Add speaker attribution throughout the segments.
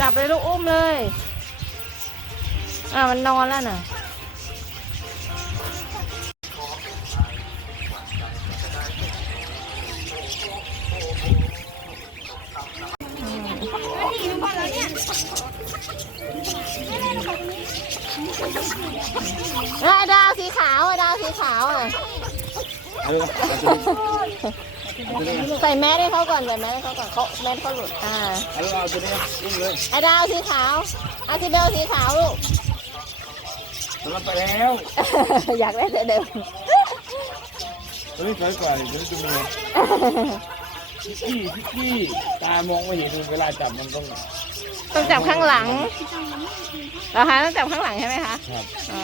Speaker 1: จับเลยลูกอุ้มเลย อ่ามันนอนแล้วน่ะไอ้ดาวสีขาวอะดาวสีขาวอะ
Speaker 2: เอาเลยเอา ตัวนี้เอาตัวนี้
Speaker 1: ใส่แมสให้เขาก่อน ใส่แมสให้เขาก่อนเขาแมสเขาหลุด อ่า
Speaker 2: เอาเลยเอาตัวนี้อุ้มเลย
Speaker 1: ไอ้ดาวสีขาวอาซิเบลสีขาวลูก
Speaker 2: มันรับไปแล้ว
Speaker 1: อยากได้แต่เดิม
Speaker 2: ตัวนี้สวยกว่าตัวนี้ตัวเมียพิกกี้พิกกี้ตามองไม่เห็นเวลาจับมันต้อง
Speaker 1: ต้องจับข้างหลังเหรอคะต้องจับข้างหลังใช่ไหมคะ
Speaker 2: ครับ
Speaker 1: อ๋อ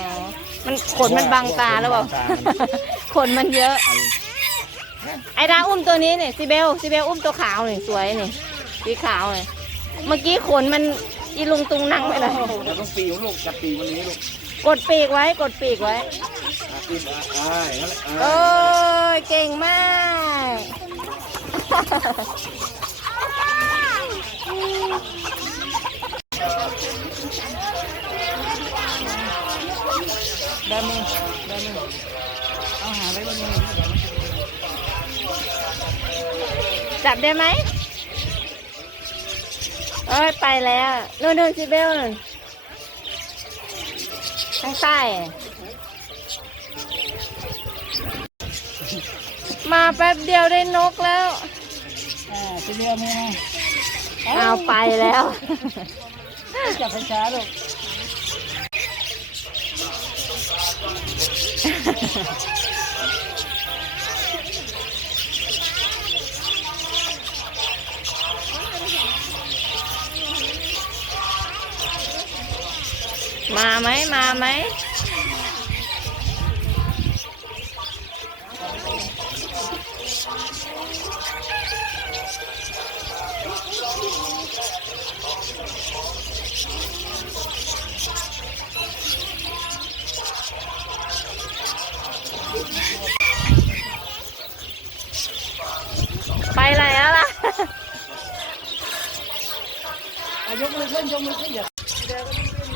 Speaker 1: มันขนมันบังตาหรือเปล่า
Speaker 2: ขนมันบังตามัน
Speaker 1: ขนมันเยอะ
Speaker 2: เอา
Speaker 1: ไอ้ดาวอุ้มตัวนี้เนี่ยซิเบลซิเบลอุ้มตัวขาวนี่สวยนี่สีขาวนี่เมื่อกี้ขนมันอีลุงตุงนั่งไปเลย
Speaker 2: เราต้องปีกลูกจับปีกวันนี้ลูก
Speaker 1: กดปีกไว้กดปีกไว้
Speaker 2: อะปีกอะอ่าอย่างนั้นแหละ
Speaker 1: โอ้
Speaker 2: อ่าย
Speaker 1: เก่งมาก
Speaker 2: ด้านนี้ด้านนี้เอาหาไว้บนนี้
Speaker 1: จับได้ไหมเอ้ยไปแล้วนู่นนู่นซิเบลนู่นข้างใต้อะมาแป๊บเดียวได้นกแล้ว
Speaker 2: อ่าตัวเมียมีไหม
Speaker 1: เอาไปแล้ว
Speaker 2: จับช้าๆลูก
Speaker 1: มาไหมมาไหมไปแล้วล่ะ
Speaker 2: อะยก มือขึ้นยกมือขึ้นอย่าไปช้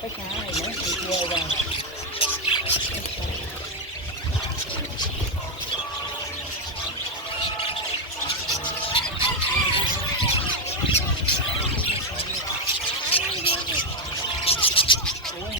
Speaker 2: ยนะไปเที่ยวกัน